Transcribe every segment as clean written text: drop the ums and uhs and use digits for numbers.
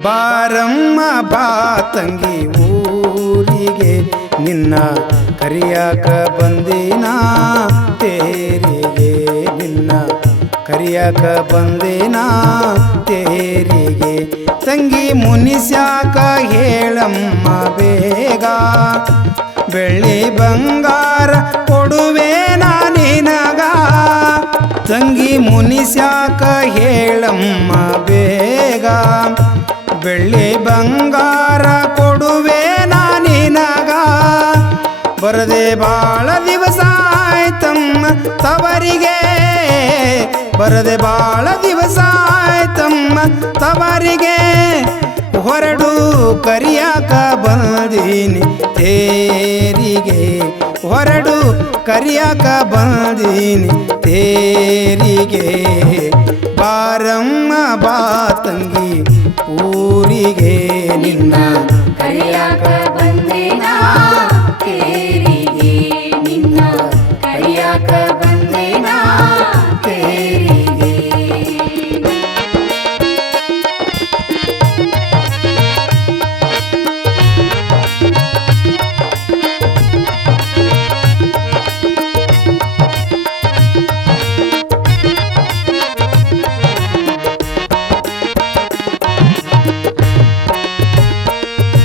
ಬಾರಮ್ಮ ಬಾ ತಂಗಿ ಊರಿಗೆ ನಿನ್ನ ಕರಿಯಾಕ ಬಂದಿನ ತೇರಿಗೆ ನಿನ್ನ ಕರಿಯಾಕ ಬಂದಿನ ತೇರಿಗೆ ತಂಗಿ ಮುನಿಸ್ಯಾಕ ಹೇಳಮ್ಮ ಬೇಗ ಬೆಳ್ಳಿ ಬಂಗಾರ ಕೊಡುವೆ ನಿನಗ ತಂಗಿ ಮುನಿಸ್ಯಾಕ ಹೇಳಮ್ಮ ಬೇಗ ಬೆಳ್ಳಿ ಬಂಗಾರ ಕೊಡುವೆ ನಿನಗ ಬರದೆ ಬಾಳ ದಿವಸ ಆಯ್ತಮ್ಮ ತವರಿಗೆ ಬರದೆ ಬಾಳ ದಿವಸ ಆಯ್ತಮ್ಮ ತವರಿಗೆ ಹೊರಡು ಕರಿಯಾಕ ಬಂದೀನಿ ತೇರಿಗೆ ಹೊರಡು ಕರಿಯಾಕ ಬಂದೀನಿ ತೇರಿಗೆ ಬಾರಮ್ಮ ಬಾ ತಂಗಿ ಊರಿಗೆ ನಿನ್ನ ಕರಿಯಾಕ ಬಂದೇನ ತೇರಿಗೆ ನಿನ್ನ ಕರಿಯಾಕ ಬಂದೇನ ತೇರಿಗೆ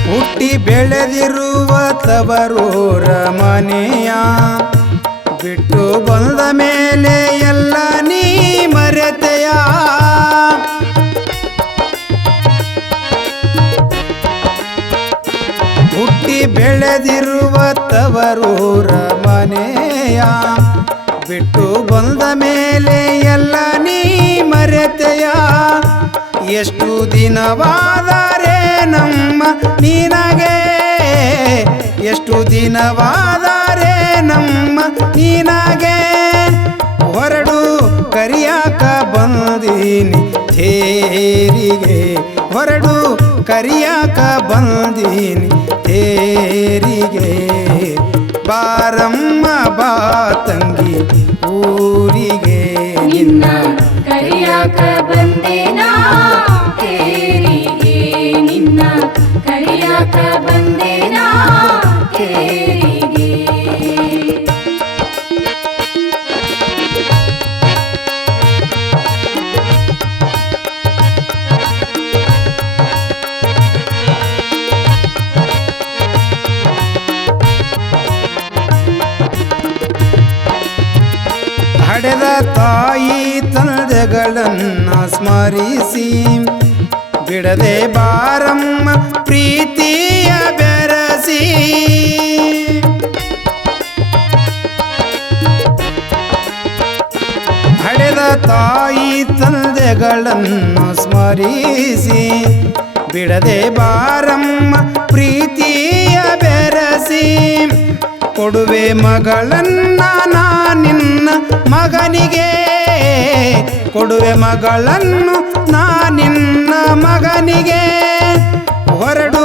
ಹುಟ್ಟಿ ಬೆಳೆದಿರುವ ತವರೂರ ಮನೆಯ ಬಿಟ್ಟು ಬಂದ ಮೇಲೆ ಎಲ್ಲ ನೀ ಮರೆತೆಯ ಹುಟ್ಟಿ ಬೆಳೆದಿರುವ ತವರೂರ ಮನೆಯ ಬಿಟ್ಟು ಬಂದ ಮೇಲೆ ಎಲ್ಲ ನೀ ಮರೆತೆಯ ಎಷ್ಟು ದಿನವಾದರೆ ನಮ್ಮ ನಿನಗೆ ಎಷ್ಟು ದಿನವಾದರೆ ನಮ್ಮ ನಿನಗೆ ಹೊರಡು ಕರಿಯಾಕ ಬಂದೀನಿ ತೇರಿಗೆ ಹೊರಡು ಕರಿಯಾಕ ಬಂದೀನಿ ತೇರಿಗೆ ಬಾರಮ್ಮ ಬಾ ತಂಗಿ ಊರಿಗೆ ನಿನ್ನ ಕರಿಯಾಕ ಬಂದೇನ ತೇರಿಗೆ ನಿನ್ನ ಕರಿಯಾಕ ಬಂದೇನ ತೇರಿಗೆ ಹಡೆದ ತಾಯಿ ತಂದೆಗಳನ್ನ ಸ್ಮರಿಸಿ ಬಿಡದೆ ಬಾರಮ್ಮ ಪ್ರೀತಿಯ ಬೆರಸಿ ಹಡೆದ ತಾಯಿ ತಂದೆಗಳನ್ನು ಸ್ಮರಿಸಿ ಬಿಡದೆ ಬಾರಮ್ಮ ಪ್ರೀತಿಯ ಬೆರಸಿ ಕೊಡುವೆ ಮಗಳನ್ನ ನಾ ನಿನ್ನ ಮಗನಿಗೆ ಕೊಡುವೆ ಮಗಳನ್ನು ನಾ ನಿನ್ನ ಮಗನಿಗೆ ಹೊರಡು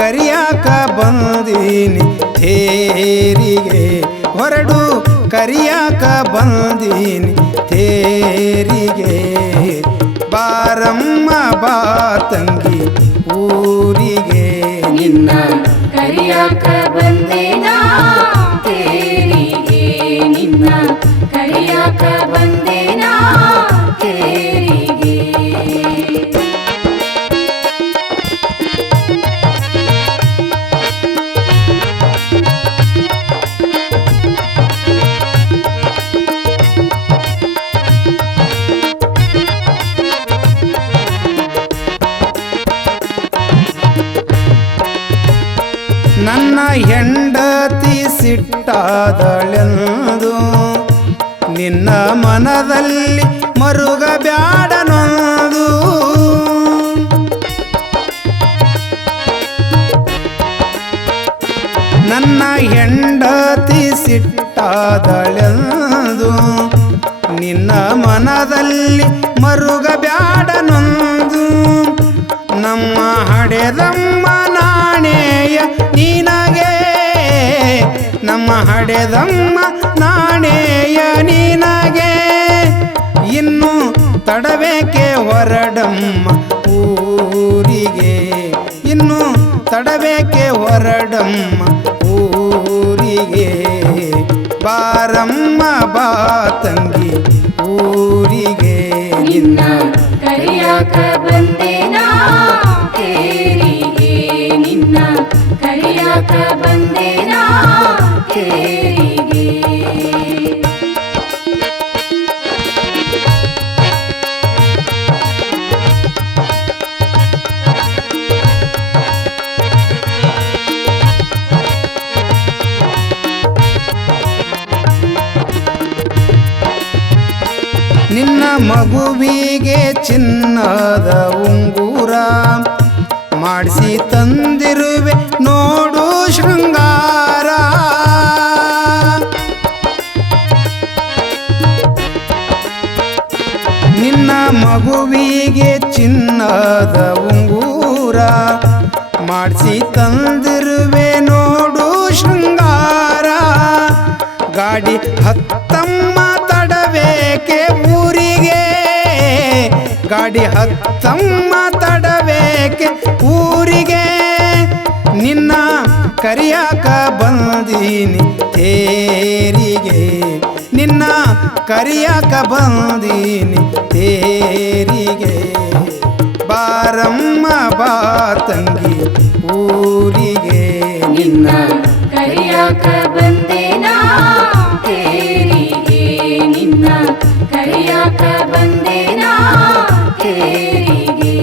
ಕರಿಯಾಕ ಬಂದೀನಿ ತೇರಿಗೆ ಹೊರಡು ಕರಿಯಾಕ ಬಂದೀನಿ ತೇರಿಗೆ ಬಾರಮ್ಮ ಬಾ ತಂಗಿ ಊರಿಗೆ ನಿನ್ನ ಕರಿಯಾಕ ಬಂದೇನ ತೇರಿಗೆ ನಿನ್ನ ಕರಿಯಾಕ ಬಂದೇನ ತೇರಿಗೆ ನನ್ನ ಹೆಂಡತಿ ಸಿಟ್ಟಾದಳೆಂದು ನಿನ್ನ ಮನದಲ್ಲಿ ಮರುಗಬ್ಯಾಡನೊಂದು ನನ್ನ ಹೆಂಡತಿ ಸಿಟ್ಟಾದಳೆಂದು ನಿನ್ನ ಮನದಲ್ಲಿ ಮರುಗಬ್ಯಾಡನೊಂದು ನಮ್ಮ ಹಡೆದಮ್ಮ ನಾಣೆಯ ನಿನಗೆ ನಮ್ಮ ಹಡೆದಮ್ಮ ನಾಣೆಯ ನಿನಗೆ ಇನ್ನು ತಡಬೇಕೆ ಹೊರಡಮ್ಮ ಊರಿಗೆ ಇನ್ನು ತಡಬೇಕೆ ಹೊರಡಮ್ಮ ಊರಿಗೆ ಬಾರಮ್ಮ ಬಾ ತಂಗಿ ಊರಿಗೆ ನಿನ್ನ ಕರಿಯಾಕ ಬಂದೇನಾ ಕೇರಿಗೆ ನಿನ್ನ ಕರಿಯಾಕ ಬಂದೇನಾ ಕೇರಿಗೆ ನಿನ್ನ ಮಗುವಿಗೆ ಚಿನ್ನದ ಉಂಗುರ ಮಾಡಿಸಿ ತಂದಿರುವೆ ನೋಡು ಶೃಂಗಾರ ನಿನ್ನ ಮಗುವಿಗೆ ಚಿನ್ನದ ಉಂಗುರ ಮಾಡಿಸಿ ತಂದಿರುವೆ ನೋಡು ಶೃಂಗಾರ ಗಾಡಿ ಹತ್ತಮ್ಮ ತಡಬೇಕೆ ಊರಿಗೆ ಗಾಡಿ ಹತ್ತಮ್ಮ ತಡಬೇಕೆ ಊರಿಗೆ ನಿನ್ನ ಕರಿಯಾಕ ಬಂದೀನಿ ತೇರಿಗೆ ನಿನ್ನ ಕರಿಯಾಕ ಬಂದೀನಿ ತೇರಿಗೆ ಬಾರಮ್ಮ ಬಾ ತಂಗಿ ಊರಿಗೆ ನಿನ್ನ ಕರಿಯಾಕ ಬಂದೇನಾ ಕೇರಿಗೆ ನಿನ್ನ ಕರಿಯಾಕ ಬಂದೇನಾ ಕೇರಿಗೆ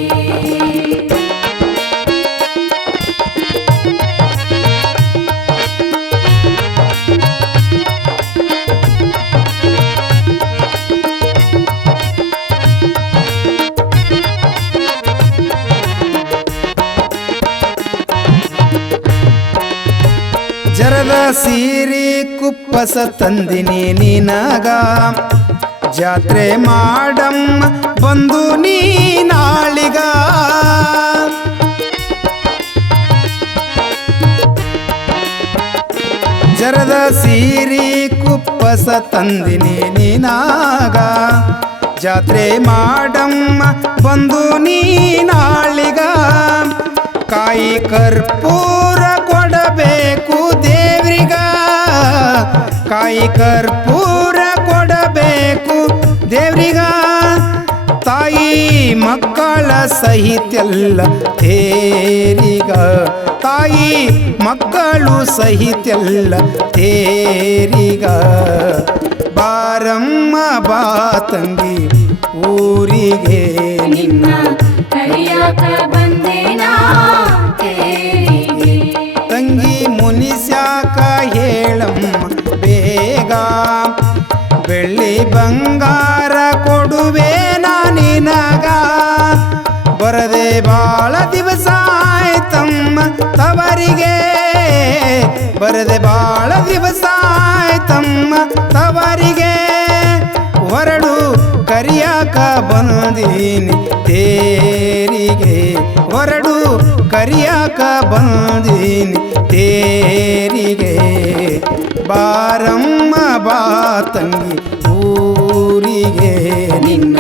ಜರದ ಸೀರೆ ಕುಪ್ಪಸ ತಂದಿನಿ ನಿನಗ ಜಾತ್ರೆ ಮಾಡಮ್ಮ ಬಂದು ನೀ ನಾಳಿಗ ಜರದ ಸೀರೆ ಕುಪ್ಪಸ ತಂದಿನಿ ನಿನಗ ಜಾತ್ರೆ ಮಾಡಮ್ಮ ಬಂದು ನೀ ನಾಳಿಗ ಕಾಯಿ ಕರ್ಪೂರ ಕೊಡಬೇಕು ದೇವ್ರಿಗ ಕಾಯಿ ಕರ್ಪೂರ ಕೊಡಬೇಕು ದೇವ್ರಿಗ ತಾಯಿ ಮಕ್ಕಳ ಸಹಿತೆಲ್ಲ ತೇರಿಗ ತಾಯಿ ಮಕ್ಕಳು ಸಹಿತೆಲ್ಲ ತೇರಿಗ ಬಾರಮ್ಮ ಬಾ ತಂಗಿ ಊರಿಗೆ ನಿನ್ನ ಕರಿಯಾಕ ಬಂದೇನಾ ಕೇರಿಗೆ ತಂಗಿ ಮುನಿಸ್ಯಾಕ ಹೇಳಮ್ಮ ಬೇಗ ಬೆಳ್ಳಿ ಬಂಗಾರ ಕೊಡುವೆ ನಿನಗ ಬರದೆ ಬಾಳ ದಿವಸ ಆಯ್ತಮ್ಮ ತವರಿಗೆ ಬರದೆ ಬಾಳ ದಿವಸ ಆಯ್ತಮ್ಮ ತವರಿಗೆ ಹೊರಡು ಕರಿಯಾಕ ಬಂದೀನಿ ತೇರಿಗೆ ಹೊರಡು ಕರಿಯಾಕ ಬಂದೀನಿ ತೇರಿಗೆ ಬಾರಮ್ಮ ಬಾ ತಂಗಿ ಊರಿಗೆ ನಿನ್ನ